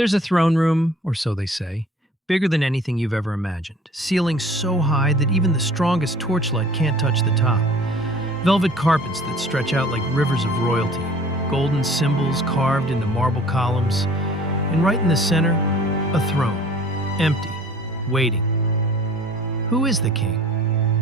There's a throne room, or so they say, bigger than anything you've ever imagined, ceilings so high that even the strongest torchlight can't touch the top. Velvet carpets that stretch out like rivers of royalty, golden symbols carved into marble columns, and right in the center, a throne, empty, waiting. Who is the king?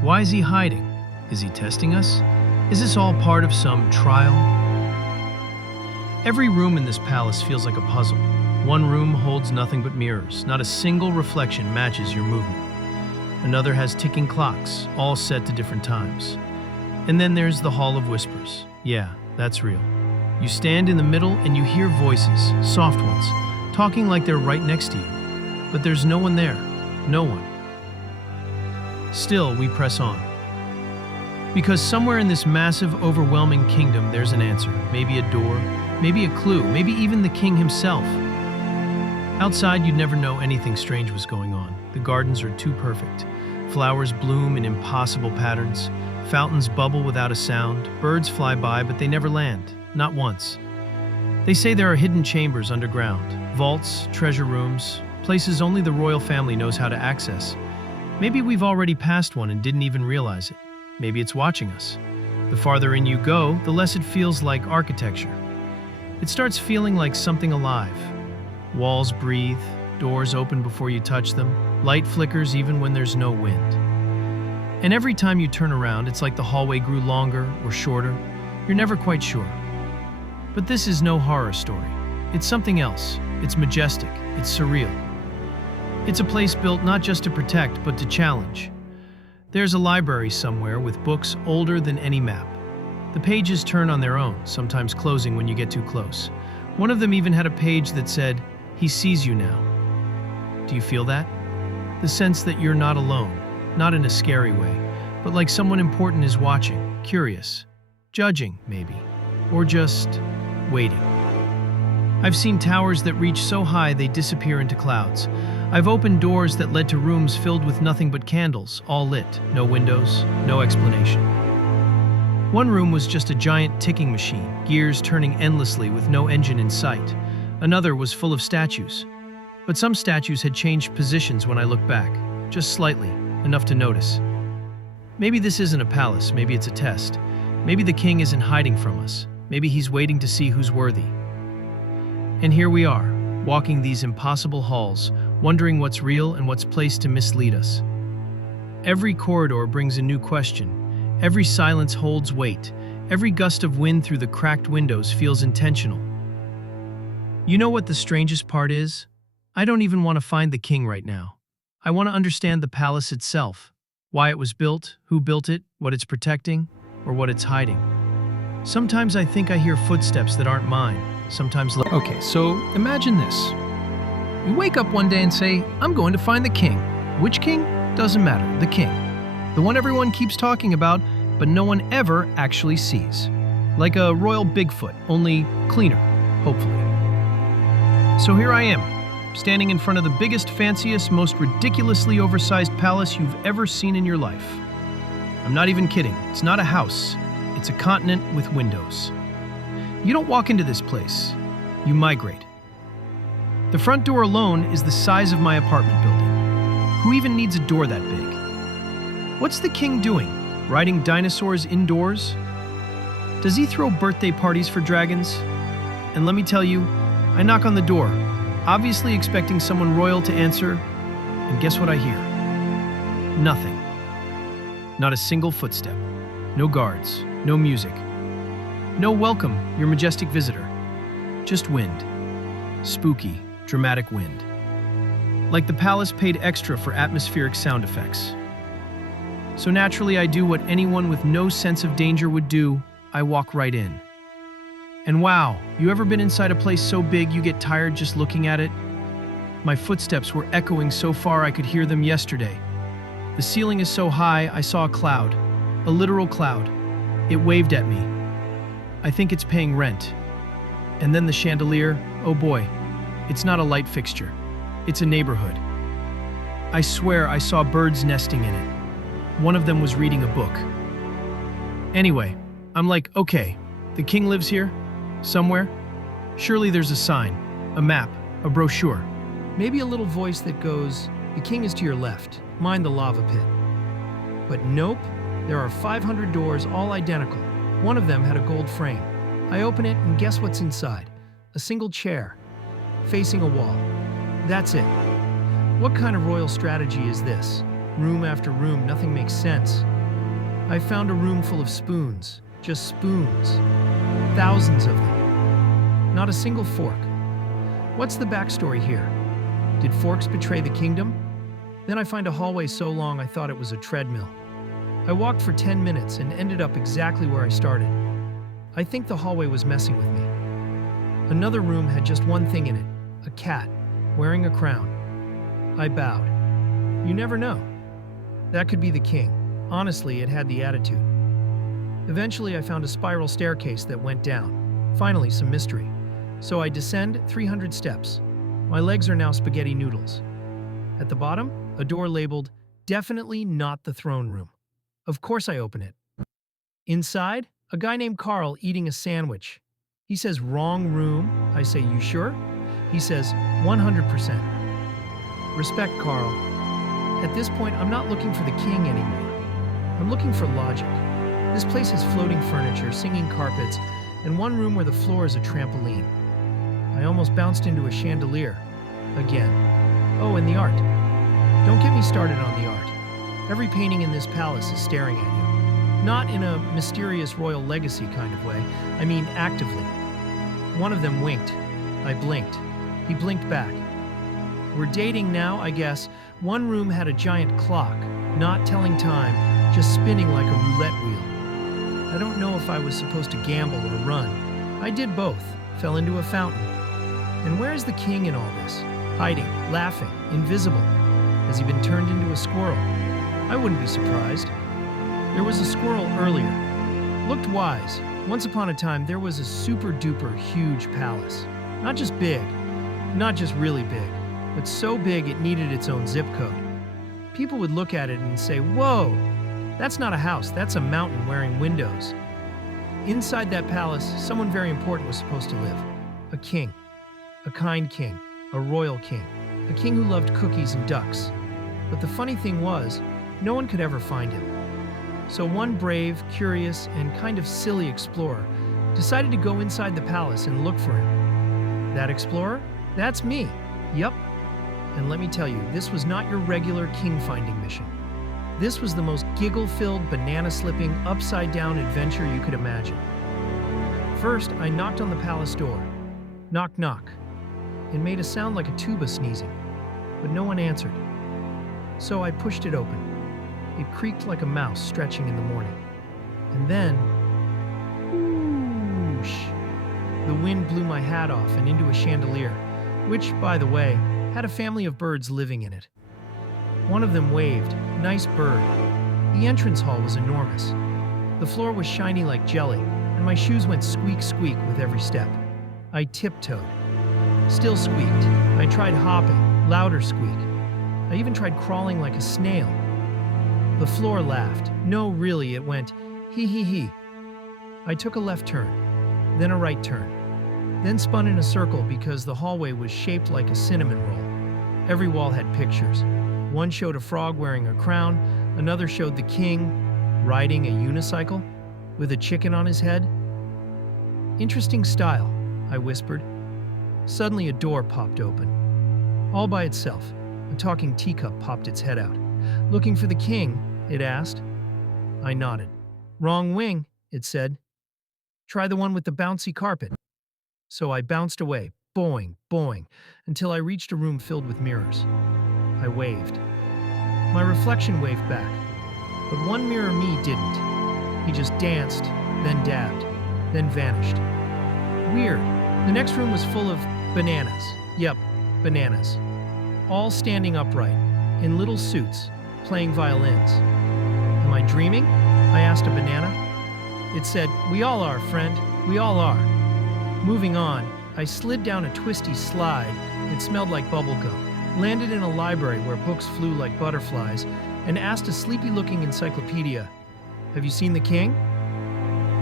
Why is he hiding? Is he testing us? Is this all part of some trial? Every room in this palace feels like a puzzle. One room holds nothing but mirrors. Not a single reflection matches your movement. Another has ticking clocks, all set to different times. And then there's the Hall of Whispers. Yeah, that's real. You stand in the middle and you hear voices, soft ones, talking like they're right next to you. But there's no one there. No one. Still, we press on. Because somewhere in this massive, overwhelming kingdom, there's an answer. Maybe a door, maybe a clue, maybe even the king himself. Outside, you'd never know anything strange was going on. The gardens are too perfect. Flowers bloom in impossible patterns. Fountains bubble without a sound. Birds fly by, but they never land. Not once. They say there are hidden chambers underground. Vaults, treasure rooms, places only the royal family knows how to access. Maybe we've already passed one and didn't even realize it. Maybe it's watching us. The farther in you go, the less it feels like architecture. It starts feeling like something alive. Walls breathe, doors open before you touch them, light flickers even when there's no wind. And every time you turn around, it's like the hallway grew longer or shorter. You're never quite sure. But this is no horror story. It's something else. It's majestic. It's surreal. It's a place built not just to protect, but to challenge. There's a library somewhere with books older than any map. The pages turn on their own, sometimes closing when you get too close. One of them even had a page that said, "He sees you now." Do you feel that? The sense that you're not alone, not in a scary way, but like someone important is watching, curious, judging maybe, or just waiting. I've seen towers that reach so high they disappear into clouds. I've opened doors that led to rooms filled with nothing but candles, all lit, no windows, no explanation. One room was just a giant ticking machine, gears turning endlessly with no engine in sight. Another was full of statues. But some statues had changed positions when I looked back, just slightly, enough to notice. Maybe this isn't a palace, maybe it's a test. Maybe the king isn't hiding from us. Maybe he's waiting to see who's worthy. And here we are, walking these impossible halls, wondering what's real and what's placed to mislead us. Every corridor brings a new question. Every silence holds weight. Every gust of wind through the cracked windows feels intentional. You know what the strangest part is? I don't even want to find the king right now. I want to understand the palace itself. Why it was built, who built it, what it's protecting, or what it's hiding. Sometimes I think I hear footsteps that aren't mine. Sometimes... Okay, so imagine this. You wake up one day and say, I'm going to find the king. Which king? Doesn't matter. The king. The one everyone keeps talking about, but no one ever actually sees. Like a royal Bigfoot, only cleaner, hopefully. So here I am, standing in front of the biggest, fanciest, most ridiculously oversized palace you've ever seen in your life. I'm not even kidding. It's not a house. It's a continent with windows. You don't walk into this place. You migrate. The front door alone is the size of my apartment building. Who even needs a door that big? What's the king doing? Riding dinosaurs indoors? Does he throw birthday parties for dragons? And let me tell you, I knock on the door, obviously expecting someone royal to answer, and guess what I hear? Nothing. Not a single footstep. No guards. No music. No welcome, your majestic visitor. Just wind. Spooky, dramatic wind. Like the palace paid extra for atmospheric sound effects. So naturally I do what anyone with no sense of danger would do. I walk right in. And wow, you ever been inside a place so big you get tired just looking at it? My footsteps were echoing so far I could hear them yesterday. The ceiling is so high I saw a cloud. A literal cloud. It waved at me. I think it's paying rent. And then the chandelier, oh boy, it's not a light fixture. It's a neighborhood. I swear I saw birds nesting in it. One of them was reading a book. Anyway, I'm like, okay, the king lives here? Somewhere? Surely there's a sign, a map, A brochure. Maybe a little voice that goes, "The king is to your left, mind the lava pit." But nope, there are 500 doors, all identical. One of them had a gold frame. I open it and guess what's inside? A single chair, facing a wall. That's it. What kind of royal strategy is this? Room after room, nothing makes sense. I found a room full of spoons, just spoons. Thousands of them. Not a single fork. What's the backstory here? Did forks betray the kingdom? Then I find a hallway so long I thought it was a treadmill. I walked for 10 minutes and ended up exactly where I started. I think the hallway was messing with me. Another room had just one thing in it, a cat, wearing a crown. I bowed. You never know. That could be the king. Honestly, it had the attitude. Eventually, I found a spiral staircase that went down. Finally, some mystery. So I descend 300 steps. My legs are now spaghetti noodles. At the bottom, a door labeled, "Definitely not the throne room." Of course I open it. Inside, a guy named Carl eating a sandwich. He says, "Wrong room." I say, "You sure?" He says, 100%. Respect, Carl. At this point, I'm not looking for the king anymore. I'm looking for logic. This place has floating furniture, singing carpets, and one room where the floor is a trampoline. I almost bounced into a chandelier. Again. Oh, and the art. Don't get me started on the art. Every painting in this palace is staring at you. Not in a mysterious royal legacy kind of way. I mean actively. One of them winked. I blinked. He blinked back. We're dating now, I guess. One room had a giant clock, not telling time, just spinning like a roulette wheel. I don't know if I was supposed to gamble or run. I did both, fell into a fountain. And where is the king in all this? Hiding, laughing, invisible. Has he been turned into a squirrel? I wouldn't be surprised. There was a squirrel earlier. Looked wise. Once upon a time, there was a super-duper huge palace. Not just big, not just really big, but so big it needed its own zip code. People would look at it and say, "Whoa, that's not a house, that's a mountain wearing windows." Inside that palace, someone very important was supposed to live. A king. A kind king. A royal king. A king who loved cookies and ducks. But the funny thing was, no one could ever find him. So one brave, curious, and kind of silly explorer decided to go inside the palace and look for him. That explorer? That's me. Yup. And let me tell you, this was not your regular king-finding mission. This was the most giggle-filled, banana-slipping, upside-down adventure you could imagine. First, I knocked on the palace door. Knock, knock. It made a sound like a tuba sneezing, but no one answered. So I pushed it open. It creaked like a mouse stretching in the morning. And then, whoosh, the wind blew my hat off and into a chandelier, which, by the way, had a family of birds living in it. One of them waved, "Nice bird." The entrance hall was enormous. The floor was shiny like jelly, and my shoes went squeak squeak with every step. I tiptoed. Still squeaked. I tried hopping, louder squeak. I even tried crawling like a snail. The floor laughed. No, really, it went, hee hee hee. I took a left turn, then a right turn, then spun in a circle because the hallway was shaped like a cinnamon roll. Every wall had pictures. One showed a frog wearing a crown, another showed the king riding a unicycle with a chicken on his head. "Interesting style," I whispered. Suddenly a door popped open. All by itself, a talking teacup popped its head out. "Looking for the king?" it asked. I nodded. "Wrong wing," it said. "Try the one with the bouncy carpet." So I bounced away, boing, boing, until I reached a room filled with mirrors. I waved. My reflection waved back, but one mirror me didn't. He just danced, then dabbed, then vanished. Weird. The next room was full of bananas. Yep, bananas. All standing upright, in little suits, playing violins. Am I dreaming? I asked a banana. It said, "We all are, friend. We all are." Moving on, I slid down a twisty slide. It smelled like bubblegum, landed in a library where books flew like butterflies, and asked a sleepy-looking encyclopedia, "Have you seen the king?"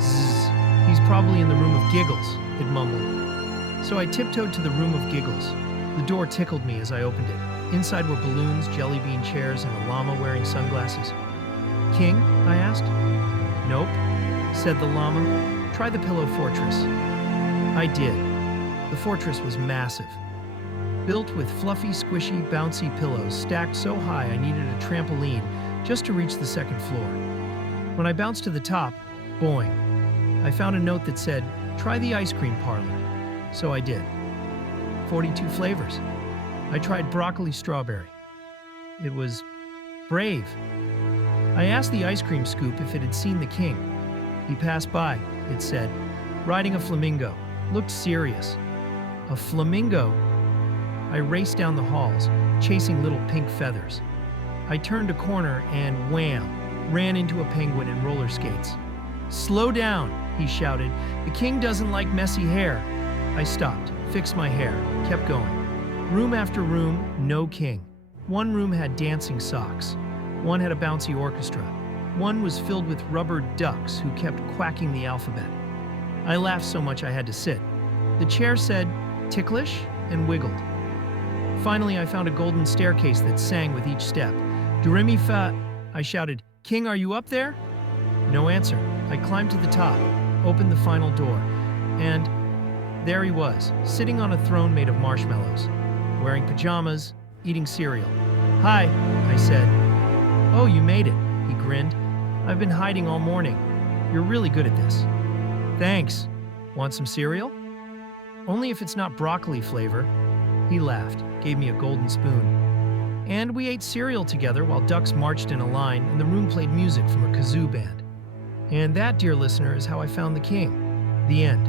Zzz. "He's probably in the room of giggles," it mumbled. So I tiptoed to the room of giggles. The door tickled me as I opened it. Inside were balloons, jelly bean chairs, and a llama wearing sunglasses. "King?" I asked. "Nope," said the llama. "Try the pillow fortress." I did. The fortress was massive. Built with fluffy, squishy, bouncy pillows stacked so high I needed a trampoline just to reach the second floor. When I bounced to the top, boing, I found a note that said, "Try the ice cream parlor." So I did. 42 flavors. I tried broccoli strawberry. It was brave. I asked the ice cream scoop if it had seen the king. He passed by, it said, riding a flamingo. Looked serious. A flamingo? I raced down the halls, chasing little pink feathers. I turned a corner and wham, ran into a penguin in roller skates. "Slow down," he shouted. "The king doesn't like messy hair." I stopped, fixed my hair, kept going. Room after room, no king. One room had dancing socks. One had a bouncy orchestra. One was filled with rubber ducks who kept quacking the alphabet. I laughed so much I had to sit. The chair said, "Ticklish," and wiggled. Finally, I found a golden staircase that sang with each step. "Giremi fa," I shouted. "King, are you up there?" No answer. I climbed to the top, opened the final door, and there he was, sitting on a throne made of marshmallows, wearing pajamas, eating cereal. "Hi," I said. "Oh, you made it," he grinned. "I've been hiding all morning. You're really good at this." "Thanks. Want some cereal?" "Only if it's not broccoli flavor." He laughed, gave me a golden spoon. And we ate cereal together while ducks marched in a line and the room played music from a kazoo band. And that, dear listener, is how I found the king. The end.